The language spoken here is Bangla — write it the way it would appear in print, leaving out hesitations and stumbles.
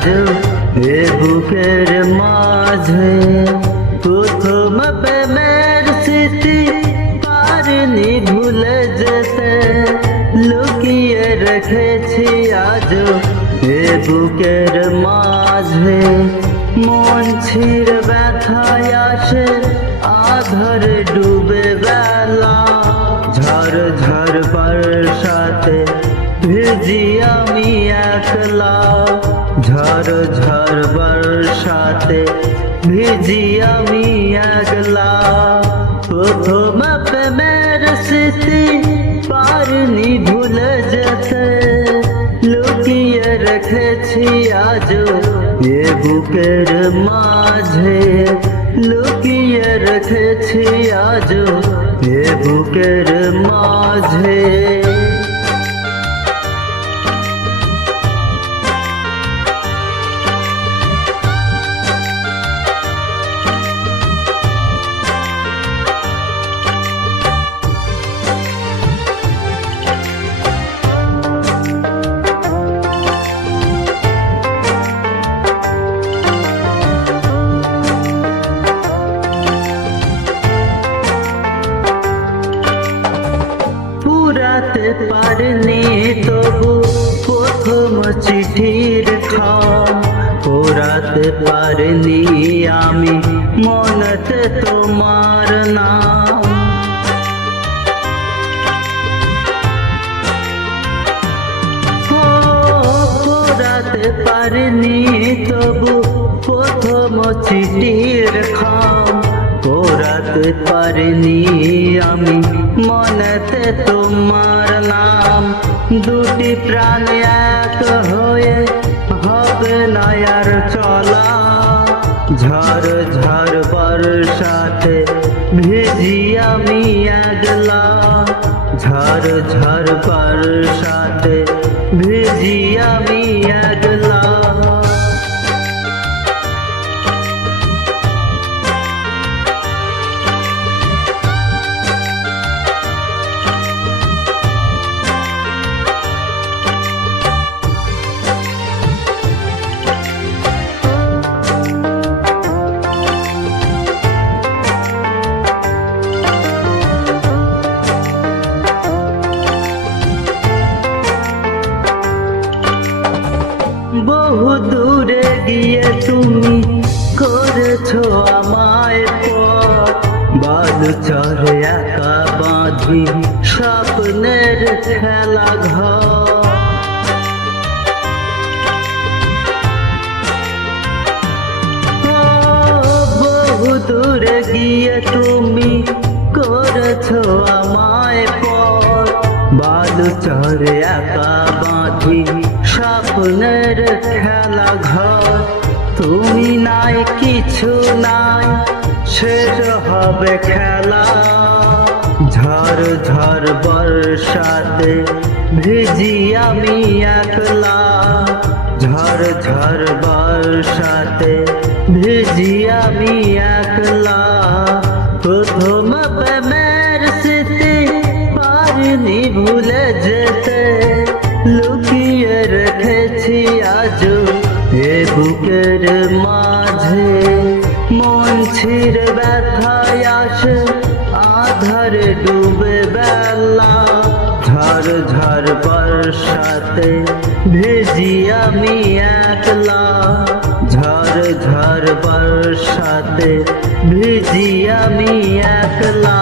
আজ এ বুকের মাঝে প্রথম প্রেমের স্মৃতি পারিনি ভুলে যেতে লুকিয়ে রেখেছি আজ এ বুকের মাঝে মন ছির ব্যথায় আসে আধারে ডুবে বেলা ঝড় ঝড় বর্ষাতে ভিজি আমি একলা ঝড় ঝড় বর্ষাতে ভিজি আমি একলা প্রথম প্রেমের স্মৃতি পারিনি ভুলে যেতে লুকিয়ে রেখেছি আজ এ বুকের মাঝে লুকিয়ে রেখেছি আজ এ বুকের মাঝে পুরাতে পারিনি তবু প্রথম চিঠির খাম পুরাতে পারিনি আমি মনতে তোমার নাম পুরাতে পারিনি তবু প্রথম চিঠির খাম পোড়াতে পারিনি আমি মনেতে তোমার নাম দুটি প্রাণ এক হয়ে হবে না আর চলা ঝড় ঝড় বর্ষাতে ভিজি আমি একলা ঝড় ঝড় বর্ষাতে ভিজি আমি একলা বহু দূরে গিয়ে তুমি করেছো আমায় পথ বালু চরে একা বাঁধি স্বপ্নের খেলা ঘর বহু দূরে গিয়ে তুমি করেছো আমায় পথ বালু চরে একা বাঁধি স্বপ্নের খেলা ঘর তুমি নাই কিছু নাই শেষ হবে খেলা ঝড় ঝড় বর্ষাতে ভিজি আমি একলা ঝড় ঝড় বর্ষাতে ভিজি আমি একলা প্রথম প্রেমের স্মৃতি পারিনি ভুলে যেতে লুকিয়ে রেখেছি আজ এ বুকের মাঝে মন ছির ব্যথায় আসে আধারে ডুবে বেলা ঝড় ঝড় বর্ষাতে ভিজি আমি একলা ঝড় ঝড় বর্ষাতে ভিজি আমি একলা